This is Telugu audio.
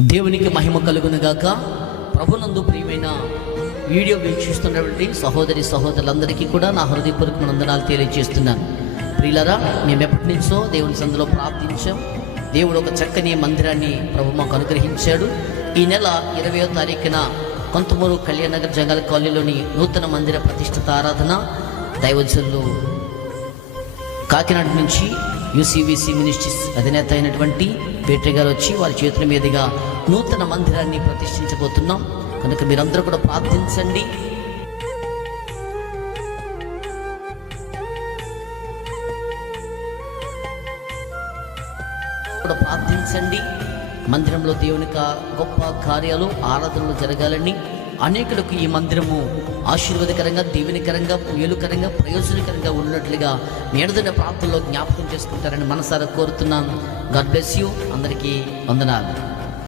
దేవునికి మహిమ కలుగునుగాక. ప్రభునందు ప్రియమైన వీడియో వీక్షిస్తున్నటువంటి సహోదరి సహోదరులందరికీ కూడా నా హృదయపూర్వక వందనాలు తెలియజేస్తున్నాను. ప్రియులరా, మేము ఎప్పటి నుంచో దేవుని సందులో ప్రార్థించాం. దేవుడు ఒక చక్కని మందిరాన్ని ప్రభు మాకు అనుగ్రహించాడు. ఈ నెల 20వ తారీఖున కొంతమూరు కళ్యాణనగర్ జంగల్ కాలనీలోని నూతన మందిర ప్రతిష్ఠిత ఆరాధన దైవజనులు కాకినాడ నుంచి యూసీవీసీ మినిస్ట్రీస్ అధినేత అయినటువంటి పేట్రి గారు వచ్చి వారి చేతుల మీదుగా నూతన మందిరాన్ని ప్రతిష్ఠించబోతున్నాం. కనుక మీరందరూ కూడా ప్రార్థించండి. మందిరంలో దేవుని గొప్ప కార్యాలు ఆరాధనలు జరగాలని, అనేకులకు ఈ మందిరము ఆశీర్వాదకరంగా, దీవెనకరంగా, మేలుకరంగా, ప్రయోజనకరంగా ఉన్నట్లుగా నేడుదన్న ప్రాంతంలో జ్ఞాపకం చేసుకుంటారని మనసారా కోరుతున్నాను. God bless you. అందరికీ వందనాలు.